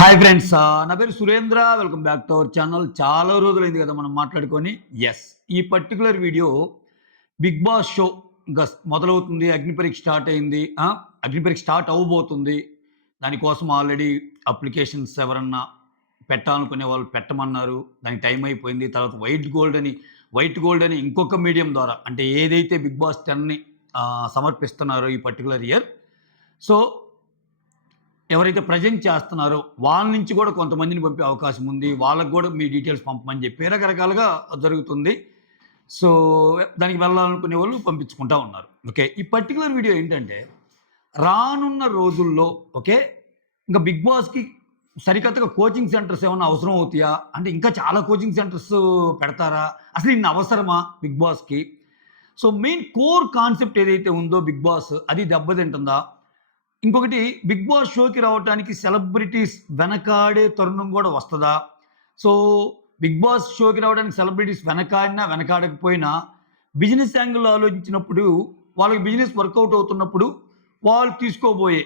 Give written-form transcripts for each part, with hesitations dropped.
Hi friends, నా పేరు Surendra. Welcome back to our channel. చాలా రోజులైంది కదా మనం మాట్లాడుకొని. ఎస్, ఈ particular video Bigg Boss show ఇంకా మొదలవుతుంది. అగ్ని పరీక్ష స్టార్ట్ అయింది. అగ్ని పరీక్ష స్టార్ట్ అవ్వబోతుంది. దానికోసం ఆల్రెడీ అప్లికేషన్స్ ఎవరన్నా పెట్టాలనుకునే వాళ్ళు పెట్టమన్నారు. దానికి టైం అయిపోయింది. తర్వాత వైట్ గోల్డ్ అని ఇంకొక మీడియం ద్వారా, అంటే ఏదైతే బిగ్ బాస్ 10ని సమర్పిస్తున్నారో ఈ పర్టికులర్ ఇయర్, సో ఎవరైతే ప్రజెంట్ చేస్తున్నారో వాళ్ళ నుంచి కూడా కొంతమందిని పంపే అవకాశం ఉంది. వాళ్ళకు కూడా మీ డీటెయిల్స్ పంపమని చెప్పి రకరకాలుగా జరుగుతుంది. సో దానికి వెళ్ళాలనుకునే వాళ్ళు పంపించుకుంటా ఉన్నారు. ఓకే, ఈ పర్టికులర్ వీడియో ఏంటంటే రానున్న రోజుల్లో ఓకే ఇంకా బిగ్ బాస్కి సరికొత్తగా కోచింగ్ సెంటర్స్ ఏమైనా అవసరం అవుతాయా, అంటే ఇంకా చాలా కోచింగ్ సెంటర్స్ పెడతారా, అసలు ఇన్ని అవసరమా బిగ్ బాస్కి? సో మెయిన్ కోర్ కాన్సెప్ట్ ఏదైతే ఉందో బిగ్ బాస్, అది దెబ్బతింటుందా? ఇంకొకటి, బిగ్ బాస్ షోకి రావడానికి సెలబ్రిటీస్ వెనకాడే తరుణం కూడా వస్తుందా? సో బిగ్ బాస్ షోకి రావడానికి సెలబ్రిటీస్ వెనకాడకపోయినా బిజినెస్ యాంగిల్లో ఆలోచించినప్పుడు, వాళ్ళకి బిజినెస్ వర్కౌట్ అవుతున్నప్పుడు వాళ్ళు తీసుకోబోయే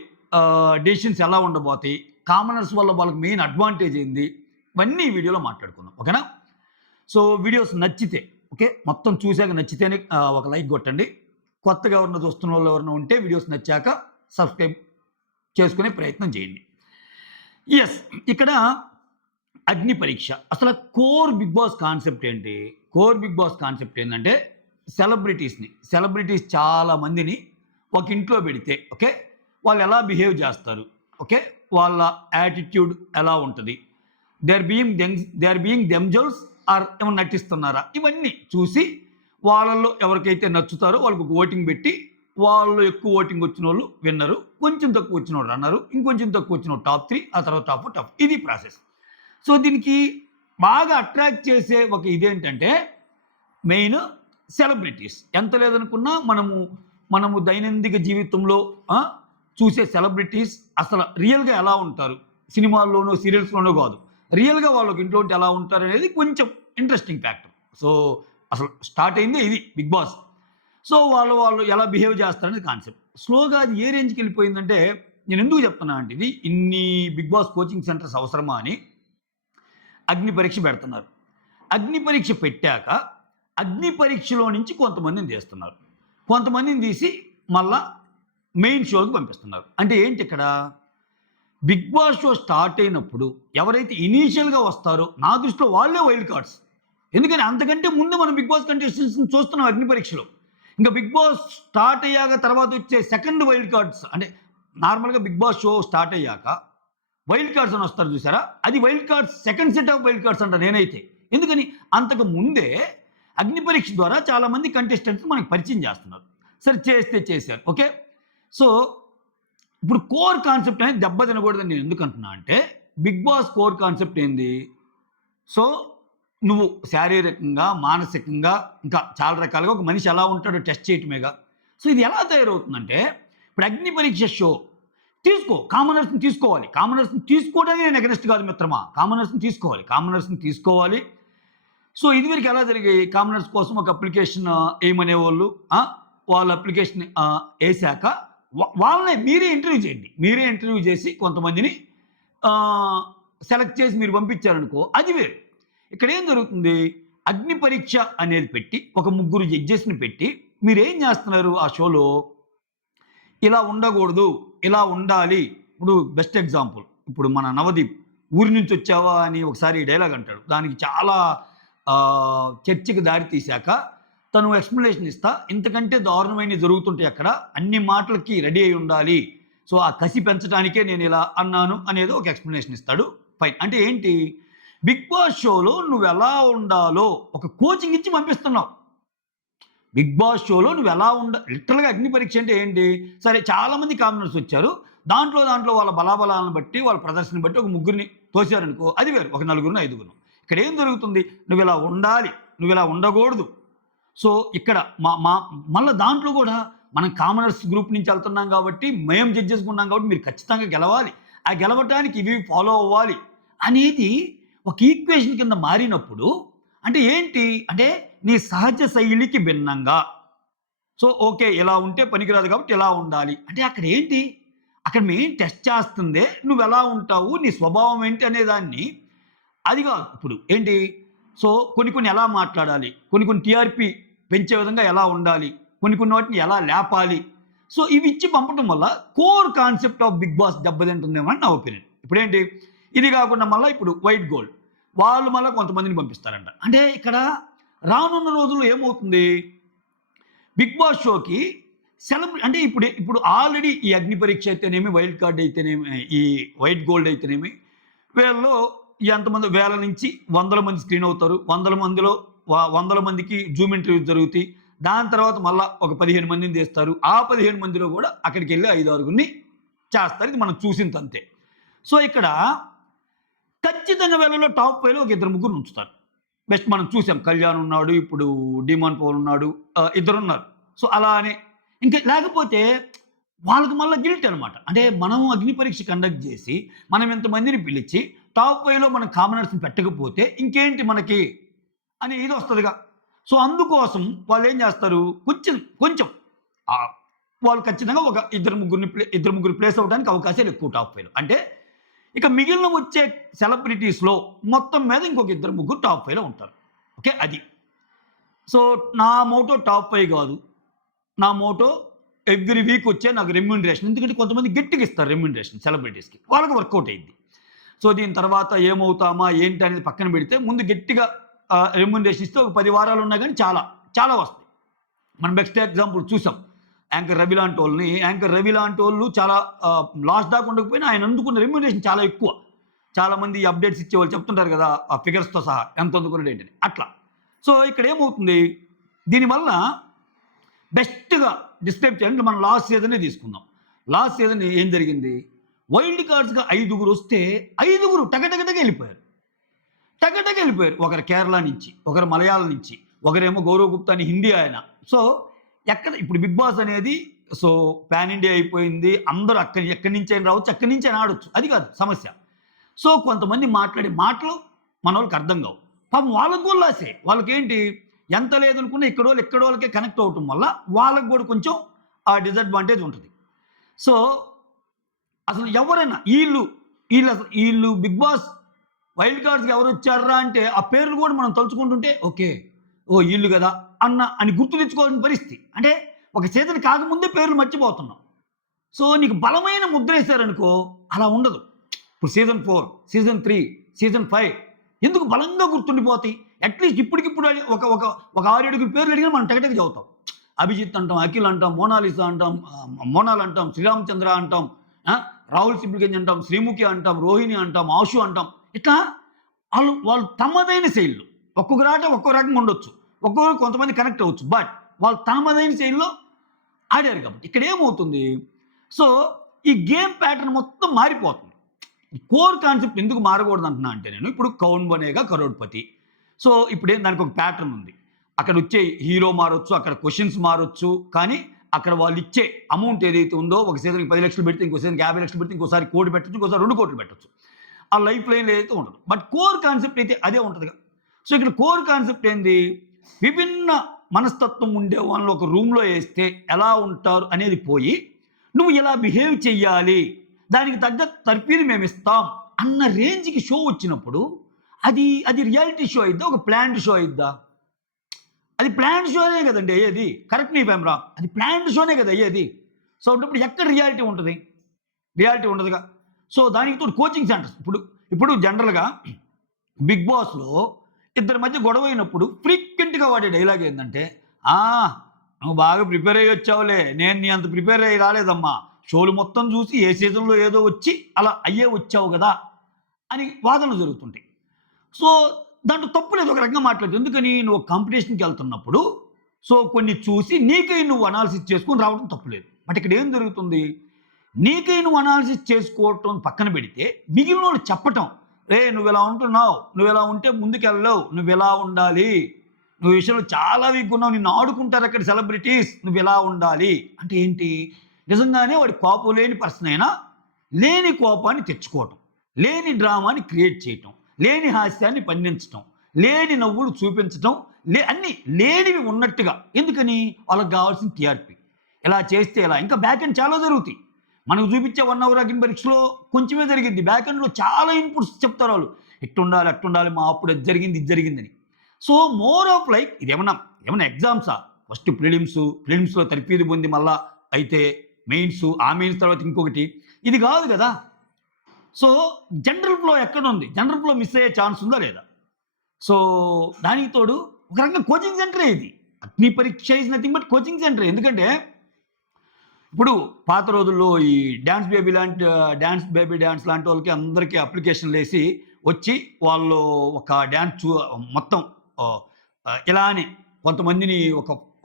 డెసిషన్స్ ఎలా ఉండబోతాయి, కామనర్స్ వల్ల వాళ్ళకి మెయిన్ అడ్వాంటేజ్ ఏంది, ఇవన్నీ ఈ వీడియోలో మాట్లాడుకుందాం. ఓకేనా? సో వీడియోస్ నచ్చితే ఓకే, మొత్తం చూశాక నచ్చితేనే ఒక లైక్ కొట్టండి. కొత్తగా ఎవరన్నా చూస్తున్న వాళ్ళు ఎవరైనా ఉంటే వీడియోస్ నచ్చాక సబ్స్క్రైబ్ చేసుకునే ప్రయత్నం చేయండి. ఎస్, ఇక్కడ అగ్ని పరీక్ష అసలు కోర్ బిగ్ బాస్ కాన్సెప్ట్ ఏంటి? కోర్ బిగ్ బాస్ కాన్సెప్ట్ ఏంటంటే సెలబ్రిటీస్ చాలా మందిని ఒక ఇంట్లో పెడితే ఓకే, వాళ్ళు ఎలా బిహేవ్ చేస్తారు, ఓకే, వాళ్ళ యాటిట్యూడ్ ఎలా ఉంటుంది, they are being themselves or ఏమైనా నటిస్తున్నారా, ఇవన్నీ చూసి వాళ్ళల్లో ఎవరికైతే నచ్చుతారో వాళ్ళకు ఒక ఓటింగ్ పెట్టి, వాళ్ళు ఎక్కువ ఓటింగ్ వచ్చిన వాళ్ళు విన్నరు, కొంచెం తక్కువ వచ్చిన వాళ్ళు రన్నరు, ఇంకొంచెం తక్కువ వచ్చిన టాప్ 3, ఆ తర్వాత టాప్ 4, ఇది ప్రాసెస్. సో దీనికి బాగా అట్రాక్ట్ చేసే ఒక ఇదేంటంటే మెయిన్ సెలబ్రిటీస్. ఎంత లేదనుకున్నా మనము దైనందిక జీవితంలో చూసే సెలబ్రిటీస్ అసలు రియల్గా ఎలా ఉంటారు, సినిమాల్లోనో సీరియల్స్లోనో కాదు, రియల్గా వాళ్ళకి ఇంట్లో ఉంటే ఎలా ఉంటారు అనేది కొంచెం ఇంట్రెస్టింగ్ ఫ్యాక్టర్. సో అసలు స్టార్ట్ అయింది ఇది బిగ్ బాస్. సో వాళ్ళు ఎలా బిహేవ్ చేస్తారనేది కాన్సెప్ట్. స్లోగా అది ఏ రేంజ్కి వెళ్ళిపోయిందంటే, నేను ఎందుకు చెప్తున్నా అంటే, ఇది ఇన్ని బిగ్ బాస్ కోచింగ్ సెంటర్స్ అవసరమా అని అగ్ని పరీక్ష పెడుతున్నారు. అగ్ని పరీక్ష పెట్టాక అగ్ని పరీక్షలో నుంచి కొంతమందిని తీస్తున్నారు, కొంతమందిని తీసి మళ్ళా మెయిన్ షోకి పంపిస్తున్నారు. అంటే ఏంటి ఇక్కడ, బిగ్ బాస్ షో స్టార్ట్ అయినప్పుడు ఎవరైతే ఇనీషియల్గా వస్తారో నా దృష్టిలో వాళ్ళే వైల్డ్ కార్డ్స్. ఎందుకని అంతకంటే ముందు మనం బిగ్ బాస్ కంటెస్టెంట్స్ని చూస్తున్నాం అగ్ని పరీక్షలో. ఇంకా బిగ్ బాస్ స్టార్ట్ అయ్యాక తర్వాత వచ్చే సెకండ్ వైల్డ్ కార్డ్స్, అంటే నార్మల్గా బిగ్ బాస్ షో స్టార్ట్ అయ్యాక వైల్డ్ కార్డ్స్ అని వస్తారు చూసారా, అది wild cards, second set of wild cards అంట నేనైతే. ఎందుకని అంతకు ముందే అగ్ని పరీక్ష ద్వారా చాలామంది కంటెస్టెంట్స్ మనకి పరిచయం చేస్తున్నారు. సరే చేశారు ఓకే. సో ఇప్పుడు కోర్ కాన్సెప్ట్ అనేది దెబ్బ తినకూడదని నేను ఎందుకు అంటున్నా అంటే, బిగ్ బాస్ కోర్ కాన్సెప్ట్ ఏంది? సో నువ్వు శారీరకంగా, మానసికంగా, ఇంకా చాలా రకాలుగా ఒక మనిషి ఎలా ఉంటాడో టెస్ట్ చేయటమేగా. సో ఇది ఎలా తయారవుతుందంటే, ఇప్పుడు అగ్ని పరీక్ష షో తీసుకో, కామనర్స్ని తీసుకోవాలి. కామనర్స్ని తీసుకోవడానికి నేను ఎగనెస్ట్ కాదు మిత్రమా, కామనర్స్ని తీసుకోవాలి. సో ఇదివరకు ఎలా జరిగాయి, కామనర్స్ కోసం ఒక అప్లికేషన్ వేయమనేవాళ్ళు, వాళ్ళ అప్లికేషన్ వేసాక వాళ్ళనే మీరే ఇంటర్వ్యూ చేసి కొంతమందిని సెలెక్ట్ చేసి మీరు పంపించారనుకో, అది వేరు. ఇక్కడ ఏం జరుగుతుంది, అగ్ని పరీక్ష అనేది పెట్టి ఒక ముగ్గురు జడ్జెస్ని పెట్టి మీరేం చేస్తున్నారు ఆ షోలో, ఇలా ఉండకూడదు, ఇలా ఉండాలి. ఇప్పుడు బెస్ట్ ఎగ్జాంపుల్, ఇప్పుడు మన నవదీప్ ఊరి నుంచి వచ్చావా అని ఒకసారి డైలాగ్ అంటాడు, దానికి చాలా చర్చకి దారి తీశాక తను ఎక్స్ప్లెనేషన్ ఇస్తా, ఇంతకంటే దారుణమైన జరుగుతుంటాయి అక్కడ, అన్ని మాటలకి రెడీ అయి ఉండాలి, సో ఆ కసి పెంచడానికే నేను ఇలా అన్నాను అనేది ఒక ఎక్స్ప్లెనేషన్ ఇస్తాడు. ఫైన్. అంటే ఏంటి, బిగ్ బాస్ షోలో నువ్వు ఎలా ఉండాలో ఒక కోచింగ్ ఇచ్చి పంపిస్తున్నావు. బిగ్ బాస్ షోలో నువ్వు ఎలా లిటరల్గా అగ్ని పరీక్ష అంటే ఏంటి, సరే చాలామంది కామనర్స్ వచ్చారు, దాంట్లో వాళ్ళ బలాబలాలను బట్టి, వాళ్ళ ప్రదర్శన బట్టి ఒక ముగ్గురిని తోసారనుకో, అది వేరు, ఒక నలుగురిని ఐదుగురు. ఇక్కడ ఏం జరుగుతుంది, నువ్వు ఇలా ఉండాలి, నువ్వు ఇలా ఉండకూడదు. సో ఇక్కడ మళ్ళీ దాంట్లో కూడా మనం కామనర్స్ గ్రూప్ నుంచి వెళ్తున్నాం కాబట్టి, మేము జడ్జెస్గా ఉన్నాం కాబట్టి మీరు ఖచ్చితంగా గెలవాలి, ఆ గెలవటానికి ఇవి ఫాలో అవ్వాలి అనేది ఒక ఈక్వేషన్ కింద మారినప్పుడు, అంటే ఏంటి అంటే నీ సహజ శైలికి భిన్నంగా, సో ఓకే ఇలా ఉంటే పనికిరాదు కాబట్టి ఇలా ఉండాలి అంటే అక్కడ ఏంటి, అక్కడ మెయిన్ టెస్ట్ చేస్తుందే నువ్వు ఎలా ఉంటావు, నీ స్వభావం ఏంటి అనే దాన్ని. అది కాదు ఇప్పుడు ఏంటి. సో కొన్ని ఎలా మాట్లాడాలి, కొన్ని టీఆర్పీ పెంచే విధంగా ఎలా ఉండాలి, కొన్ని వాటిని ఎలా లేపాలి. సో ఇవి ఇచ్చి పంపడం వల్ల core concept of Bigg Boss దెబ్బతింటుందేమో అని నా ఒపీనియన్. ఇప్పుడేంటి ఇది కాకుండా మళ్ళీ ఇప్పుడు వైట్ గోల్డ్ వాళ్ళు మళ్ళీ కొంతమందిని పంపిస్తారంట. అంటే ఇక్కడ రానున్న రోజుల్లో ఏమవుతుంది, బిగ్ బాస్ షోకి అంటే ఇప్పుడు ఆల్రెడీ ఈ అగ్ని పరీక్ష అయితేనేమి, వైల్డ్ కార్డ్ అయితేనేమి, ఈ వైట్ గోల్డ్ అయితేనేమి, వీళ్ళలో ఎంతమంది వేల నుంచి వందల మంది స్క్రీన్ అవుతారు. వందల మందికి జూమ్ ఇంటర్వ్యూస్ జరుగుతాయి. దాని తర్వాత మళ్ళీ ఒక 15 మందిని తీస్తారు. ఆ 15 మందిలో కూడా అక్కడికి వెళ్ళి 5-6 చేస్తారు. ఇది మనం చూసింది అంతే. సో ఇక్కడ ఖచ్చితంగా వీళ్ళలో టాప్ 5లో ఒక 2-3 ఉంచుతారు. బెస్ట్ మనం చూసాం. కళ్యాణ్ ఉన్నాడు, ఇప్పుడు డిమాన్ పవన్ ఉన్నాడు, ఇద్దరు ఉన్నారు. సో అలా అని ఇంకా లేకపోతే వాళ్ళకి మళ్ళీ గిల్ట్ అనమాట. అంటే మనం అగ్ని పరీక్ష కండక్ట్ చేసి మనం ఎంతమందిని పిలిచి టాప్ 5లో మనం కామనర్స్ని పెట్టకపోతే ఇంకేంటి మనకి అని ఇది వస్తుందిగా. సో అందుకోసం వాళ్ళు ఏం చేస్తారు, కొంచెం వాళ్ళు ఖచ్చితంగా ఒక 2-3 ప్లేస్ అవ్వడానికి అవకాశాలు ఎక్కువ టాప్ 5లో. అంటే ఇక మిగిలిన వచ్చే సెలబ్రిటీస్లో మొత్తం మీద ఇంకొక 2-3 టాప్ 5లో ఉంటారు. ఓకే అది. సో నా మోటో టాప్ 5 కాదు. నా మోటో ఎవ్రీ వీక్ వచ్చే నాకు రెమ్యూనరేషన్. ఎందుకంటే కొంతమంది గట్టిగా ఇస్తారు రెమ్యూనరేషన్ సెలబ్రిటీస్కి, వాళ్ళకి వర్కౌట్ అయింది. సో దీని తర్వాత ఏమవుతామా ఏంటి అనేది పక్కన పెడితే ముందు గట్టిగా రెమ్యూనరేషన్ ఇస్తే ఒక 10 వారాలు ఉన్నా కానీ చాలా వస్తాయి. మనం బెస్ట్ ఎగ్జాంపుల్ చూసాం. యాంకర్ రవి లాంటి వాళ్ళు చాలా లాస్ట్ దాకా ఉండకపోయినా ఆయన అందుకున్న రెమ్యూనరేషన్ చాలా ఎక్కువ. చాలామంది అప్డేట్స్ ఇచ్చేవాళ్ళు చెప్తుంటారు కదా, ఆ ఫిగర్స్తో సహా ఎంత అందుకున్నాడు ఏంటని అట్లా. సో ఇక్కడ ఏమవుతుంది, దీనివల్ల బెస్ట్గా డిస్క్రైబ్ చేయాలంటే మనం లాస్ట్ సీజనే తీసుకుందాం. లాస్ట్ సీజన్ ఏం జరిగింది, వైల్డ్ కార్డ్స్గా 5 వస్తే 5 టగటగటగా వెళ్ళిపోయారు. ఒకరు కేరళ నుంచి, ఒకరు మలయాళం నుంచి, ఒకరేమో గౌరవ్ గుప్తా అని హిందీ ఆయన. సో ఇప్పుడు బిగ్ బాస్ అనేది సో పాన్ ఇండియా అయిపోయింది. అందరూ ఎక్కడి నుంచి అయినా రావచ్చు, ఎక్కడి నుంచి అయినా ఆడొచ్చు, అది కాదు సమస్య. సో కొంతమంది మాట్లాడే మాటలు మన వాళ్ళకి అర్థం కావు. పాపం వాళ్ళకు కూడా లాసే. వాళ్ళకేంటి ఎంత లేదనుకున్నా ఎక్కడోళ్ళకే కనెక్ట్ అవటం వల్ల వాళ్ళకు కూడా కొంచెం ఆ డిసడ్వాంటేజ్ ఉంటుంది. సో అసలు ఎవరైనా వీళ్ళు బిగ్ బాస్ వైల్డ్ కార్డ్స్కి ఎవరు వచ్చారా అంటే ఆ పేర్లు కూడా మనం తలుచుకుంటుంటే ఓకే వీళ్ళు కదా అని గుర్తు తెచ్చుకోవాల్సిన పరిస్థితి. అంటే ఒక సీజన్ కాకముందే పేర్లు మర్చిపోతున్నాం. సో నీకు బలమైన ముద్ర వేశారనుకో అలా ఉండదు. ఇప్పుడు సీజన్ 4, సీజన్ 3, సీజన్ 5 ఎందుకు బలంగా గుర్తుండిపోతాయి. అట్లీస్ట్ ఇప్పటికిప్పుడు ఒక 6-7 పేర్లు అడిగినా మనం టగటగ చదువుతాం. అభిజిత్ అంటాం, అఖిల్ అంటాం, మోనాలిసా అంటాం, మోనాల్ అంటాం, శ్రీరామచంద్ర అంటాం, రాహుల్ సిబ్లిగంజ్ అంటాం, శ్రీముఖి అంటాం, రోహిణి అంటాం, ఆశు అంటాం. ఇట్లా వాళ్ళు తమదైన శైలిలో ఒక్కొక్క రకంగా ఉండొచ్చు, కొంతమంది కనెక్ట్ అవ్వచ్చు. బట్ వాళ్ళు తమదైన శైలిలో ఆడారు కాబట్టి ఇక్కడ ఏమవుతుంది, సో ఈ గేమ్ ప్యాటర్న్ మొత్తం మారిపోతుంది. కోర్ కాన్సెప్ట్ ఎందుకు మారకూడదు అంటున్నా అంటే నేను ఇప్పుడు కౌన్ బనేగా కరోడ్పతి. సో ఇప్పుడు దానికి ఒక ప్యాటర్న్ ఉంది. అక్కడ వచ్చే హీరో మారొచ్చు, అక్కడ క్వశ్చన్స్ మారొచ్చు, కానీ అక్కడ వాళ్ళు ఇచ్చే అమౌంట్ ఏదైతే ఉందో ఒక సీజన్కి 10 లక్షలు పెడితే ఇంకో సీజన్కి 50 లక్షలు పెడితే ఇంకోసారి 1 కోటి పెట్టచ్చు, ఇంకోసారి 2 కోట్లు పెట్టచ్చు. ఆ లైఫ్ లైన్ ఏదైతే ఉండదు. బట్ కోర్ కాన్సెప్ట్ అయితే అదే ఉంటుందిగా. సో ఇక్కడ కోర్ కాన్సెప్ట్ ఏంది, విభిన్న మనస్తత్వం ఉండే వాళ్ళని ఒక రూమ్లో వేస్తే ఎలా ఉంటారు అనేది పోయి నువ్వు ఎలా బిహేవ్ చెయ్యాలి, దానికి తగ్గ తర్ఫీదు మేము ఇస్తాం అన్న రేంజ్కి షో వచ్చినప్పుడు అది రియాలిటీ షో అయిద్దా, ఒక ప్లాన్డ్ షో అయిద్దా? అది ప్లాన్డ్ షోనే కదండి అయ్యేది. కరెక్ట్ నీ ఫేమరా, అది ప్లాన్డ్ షోనే కదా అయ్యేది. సో ఇప్పుడు ఎక్కడ రియాలిటీ ఉంటుంది, రియాలిటీ ఉండదుగా. సో దానికి తోడు కోచింగ్ సెంటర్స్ ఇప్పుడు జనరల్గా బిగ్ బాస్లో ఇద్దరి మధ్య గొడవ అయినప్పుడు ఫ్రీక్వెంట్గా వాడే డైలాగ్ ఏంటంటే నువ్వు బాగా ప్రిపేర్ అయ్యి వచ్చావులే, నేను నీ అంత ప్రిపేర్ అయ్యి రాలేదమ్మా, షోలు మొత్తం చూసి ఏ సీజన్లో ఏదో వచ్చి అలా అయ్యే వచ్చావు కదా అని వాదనలు జరుగుతుంటాయి. సో దాంట్లో తప్పు లేదు, ఒక రకంగా మాట్లాడుతుంది. ఎందుకని నువ్వు కాంపిటీషన్కి వెళ్తున్నప్పుడు సో కొన్ని చూసి నీకై నువ్వు అనాలిసిస్ చేసుకొని రావడం తప్పులేదు. బట్ ఇక్కడ ఏం జరుగుతుంది, నీకై నువ్వు అనాలిసిస్ చేసుకోవటం పక్కన పెడితే మిగిలిన వాళ్ళు చెప్పటం, నువ్వు ఇలా ఉంటున్నావు, నువ్వు ఇలా ఉంటే ముందుకెళ్ళవు, నువ్వు ఇలా ఉండాలి, నువ్వు విషయంలో చాలా వీక్ ఉన్నావు, నిన్ను ఆడుకుంటారు అక్కడ సెలబ్రిటీస్, నువ్వు ఇలా ఉండాలి అంటే ఏంటి, నిజంగానే వాడి కోపం లేని పర్సన్ అయినా లేని కోపాన్ని తెచ్చుకోవటం, లేని డ్రామాని క్రియేట్ చేయటం, లేని హాస్యాన్ని పండించటం, లేని నవ్వులు చూపించటం, అన్నీ లేనివి ఉన్నట్టుగా. ఎందుకని వాళ్ళకి కావాల్సిన టీఆర్పీ. ఇలా చేస్తే ఇలా ఇంకా బ్యాక్ అండ్ చాలా జరుగుతాయి. మనకు చూపించే 1 అవర్ అగ్ని పరీక్షలో కొంచెమే జరిగింది. బ్యాక్ ఎండ్‌లో చాలా ఇన్పుట్స్ చెప్తారు వాళ్ళు. ఇట్టుండాలి, అట్టుండాలి, మా అప్పుడు అది జరిగింది, ఇది జరిగిందని. సో, మోర్ ఆఫ్ లైక్ ఏమన్నా ఎగ్జామ్సా? ఫస్ట్ ప్రిలిమ్స్‌లో తర్ఫీదు పొంది మళ్ళా అయితే మెయిన్స్, ఆ మెయిన్స్ తర్వాత ఇంకొకటి. ఇది కాదు కదా! సో, జనరల్ ఫ్లో ఎక్కడుంది? జనరల్ ఫ్లో మిస్ అయ్యే ఛాన్స్ ఉందా లేదా? సో, దానికి తోడు ఒక రకంగా కోచింగ్ సెంటరే ఇది. అగ్ని పరీక్ష ఈజ్ నథింగ్ బట్ కోచింగ్ సెంటరే. ఎందుకంటే ఇప్పుడు పాత రోజుల్లో ఈ డాన్స్ బేబీ డాన్స్ లాంటి వాళ్ళకి అందరికీ అప్లికేషన్‌లేసి వచ్చి వాళ్ళు ఒక డాన్స్ మొత్తం ఇలానే కొంతమందిని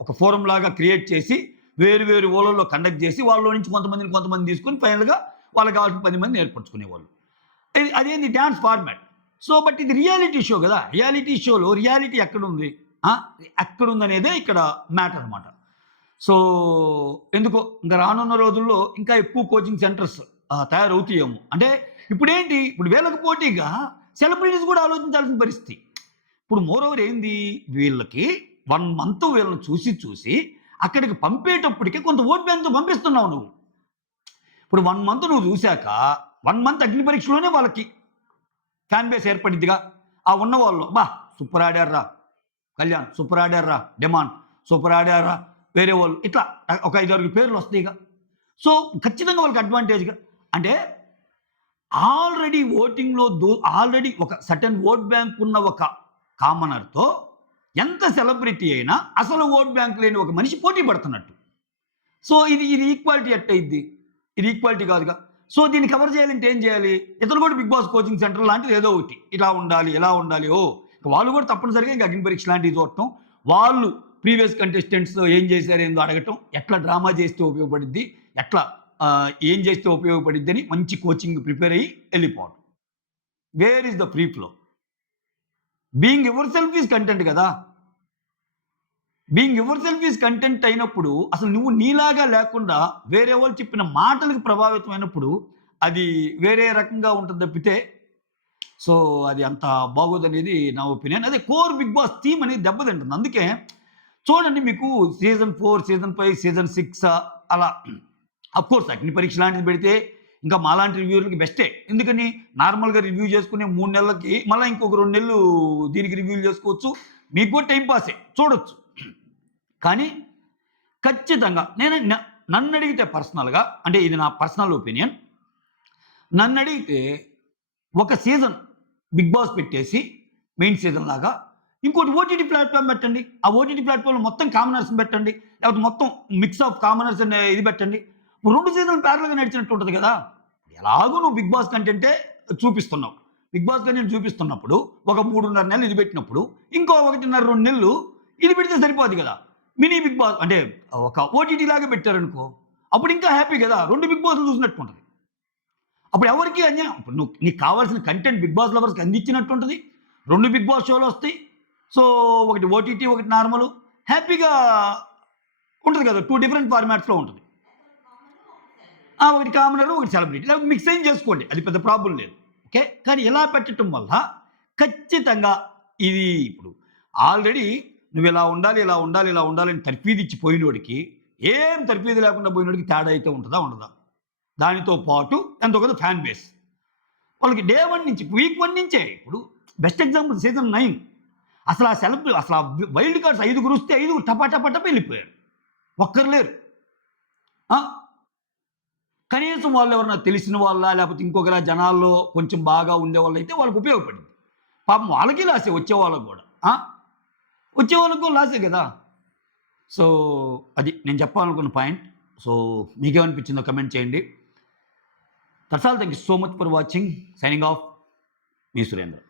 ఒక ఫోరమ్ లాగా క్రియేట్ చేసి వేరు ఊళ్ళల్లో కండక్ట్ చేసి వాళ్ళలో నుంచి కొంతమందిని తీసుకొని ఫైనల్‌గా వాళ్ళకి కావాల్సిన 10 మందిని ఏర్పరచుకునేవాళ్ళు. అదేంది డాన్స్ ఫార్మాట్. సో, బట్ ఇది రియాలిటీ షో గదా! రియాలిటీ షోలో రియాలిటీ ఎక్కడుంది? ఎక్కడుందనేదే ఇక్కడ మ్యాటర్ అనమాట. సో, ఎందుకో ఇంక రానున్న రోజుల్లో ఇంకా ఎక్కువ కోచింగ్ సెంటర్స్ తయారవుతాయేమో. అంటే ఇప్పుడు వీళ్ళకి పోటీగా సెలబ్రిటీస్ కూడా ఆలోచించాల్సిన పరిస్థితి. ఇప్పుడు మోరోవర్ ఏంది వీళ్ళకి 1 మంత్ వీళ్ళని చూసి అక్కడికి పంపేటప్పటికే కొంత ఓట్ బ్యాంక్‌తో పంపిస్తున్నావు నువ్వు. ఇప్పుడు 1 మంత్ నువ్వు చూసాక 1 మంత్ అగ్ని పరీక్షలోనే వాళ్ళకి ఫ్యాన్ బేస్ ఏర్పడిద్దిగా. ఆ ఉన్నవాళ్ళు సూపర్ ఆడారురా కళ్యాణ్, సూపర్ ఆడారురా డిమాండ్, సూపర్ ఆడారురా వేరే వాళ్ళు, ఇట్లా ఒక 5, 6 పేర్లు వస్తాయిగా. సో, ఖచ్చితంగా వాళ్ళకి అడ్వాంటేజ్‌గా అంటే ఆల్రెడీ ఓటింగ్‌లో ఆల్రెడీ ఒక సర్టెన్ ఓట్ బ్యాంక్ ఉన్న ఒక కామనర్‌తో ఎంత సెలబ్రిటీ అయినా అసలు ఓట్ బ్యాంక్ లేని ఒక మనిషి పోటీ పడుతున్నట్టు. సో, ఇది ఈక్వాలిటీ ఎట్టయిద్ది? ఇది ఈక్వాలిటీ కాదుగా. సో, దీన్ని కవర్ చేయాలంటే ఏం చేయాలి? ఇతను కూడా బిగ్ బాస్ కోచింగ్ సెంటర్ లాంటిది ఏదో ఒకటి. ఇలా ఉండాలి, ఎలా ఉండాలి. వాళ్ళు కూడా తప్పనిసరిగా ఇంక అగ్ని పరీక్ష లాంటివి చూడటం. వాళ్ళు ప్రీవియస్ కంటెస్టెంట్స్ ఏం చేశారు ఏందో అడగటం. ఎట్లా డ్రామా చేస్తే ఉపయోగపడిద్ది, ఎట్లా ఏం చేస్తే ఉపయోగపడిద్ది అని మంచి కోచింగ్ ప్రిపేర్ అయ్యి వెళ్ళిపోవడం. Where is the free flow? Being yourself is content కదా! Being yourself is content అయినప్పుడు అసలు నువ్వు నీలాగా లేకుండా వేరే వాళ్ళు చెప్పిన మాటలకు ప్రభావితమైనప్పుడు అది వేరే రకంగా ఉంటుంది తప్పితే సో, అది అంత బాగోదనేది నా ఒపీనియన్. అదే కోర్ బిగ్ బాస్ థీమ్ అనేది దెబ్బతింటుంది. అందుకే చూడండి మీకు సీజన్ 4, సీజన్ 5, సీజన్ 6 అలా అఫ్‌కోర్స్ అగ్ని పరీక్ష లాంటిది పెడితే ఇంకా మాలాంటి రివ్యూవర్లకి బెస్టే. ఎందుకని నార్మల్‌గా రివ్యూ చేసుకునే 3 నెలలకి మళ్ళా ఇంకొక 2 నెలలు దీనికి రివ్యూలు చేసుకోవచ్చు. మీకు కూడా టైం పాసే చూడొచ్చు. కానీ ఖచ్చితంగా నన్నడిగితే పర్సనల్‌గా అంటే ఇది నా పర్సనల్ ఒపీనియన్. నన్నడిగితే ఒక సీజన్ బిగ్ బాస్ పెట్టేసి మెయిన్ సీజన్ లాగా ఇంకోటి ఓటీటీ ప్లాట్‌ఫామ్ పెట్టండి. ఆ ఓటీటీ ప్లాట్‌ఫామ్‌లో మొత్తం కామనర్స్‌ని పెట్టండి. లేకపోతే మొత్తం మిక్స్ ఆఫ్ కామనర్స్ అనే ఇది పెట్టండి. 2 సీజన్‌లు ప్యారలల్‌గా నడిచినట్టు ఉంటది కదా! ఎలాగో నువ్వు బిగ్ బాస్ కంటెంటే చూపిస్తున్నావు. బిగ్ బాస్ కంటెంట్ చూపిస్తున్నప్పుడు ఒక 3.5 నెలలు ఇది పెట్టినప్పుడు ఇంకో 1.5, 2 నెలలు ఇది పెడితే సరిపోద్ది కదా! మినీ బిగ్ బాస్ అంటే ఒక ఓటీటీ లాగా పెట్టారనుకో అప్పుడు ఇంకా హ్యాపీ కదా! 2 బిగ్ బాస్‌లు చూసినట్టు ఉంటది. అప్పుడు ఎవరికీ అన్యాయం. ఇప్పుడు నీకు కావాల్సిన కంటెంట్ బిగ్ బాస్ లవర్స్‌కి అందించినట్టు ఉంటది. 2 బిగ్ బాస్ షోలు వస్తాయి. సో, ఒకటి ఓటీటీ, ఒకటి నార్మల్ హ్యాపీగా ఉంటది కదా! 2 డిఫరెంట్ ఫార్మాట్స్‌లో ఉంటది. ఒకటి కామనర్, ఒకటి సెలబ్రిటీ. లేకపోతే మిక్స్ ఏం చేసుకోండి. అది పెద్ద ప్రాబ్లమ్ లేదు. ఓకే. కానీ ఇలా పెట్టడం వల్ల ఖచ్చితంగా ఇది ఇప్పుడు ఆల్రెడీ నువ్విలా ఉండాలి, ఇలా ఉండాలి, ఇలా ఉండాలని తర్ఫీదిచ్చి పోయినోడికి ఏం తర్ఫీదు లేకుండా పోయినోడికి తేడా అయితే ఉంటదా? ఉండదా? దానితో పాటు ఎంతో కొంత ఫ్యాన్ బేస్. వాళ్ళకి డే 1 నుంచి వీక్ 1 నుంచే ఇప్పుడు బెస్ట్ ఎగ్జాంపుల్ సీజన్ 9 అసలు ఆ వైల్డ్ కార్డ్స్ 5 వస్తే 5 టపా వెళ్ళిపోయారు. ఒక్కరు లేరు. కనీసం వాళ్ళు ఎవరన్నా తెలిసిన వాళ్ళ లేకపోతే ఇంకొకలా జనాల్లో కొంచెం బాగా ఉండేవాళ్ళైతే వాళ్ళకి ఉపయోగపడింది. పాపం వాళ్ళకి లాసే వచ్చేవాళ్ళకి కూడా. వచ్చేవాళ్ళకి కూడా లాసే కదా! సో, అది నేను చెప్పాలనుకున్న పాయింట్. సో, మీకేమనిపించిందో కమెంట్ చేయండి. That's all. Thank you so much for watching. Signing off. Me Surendra.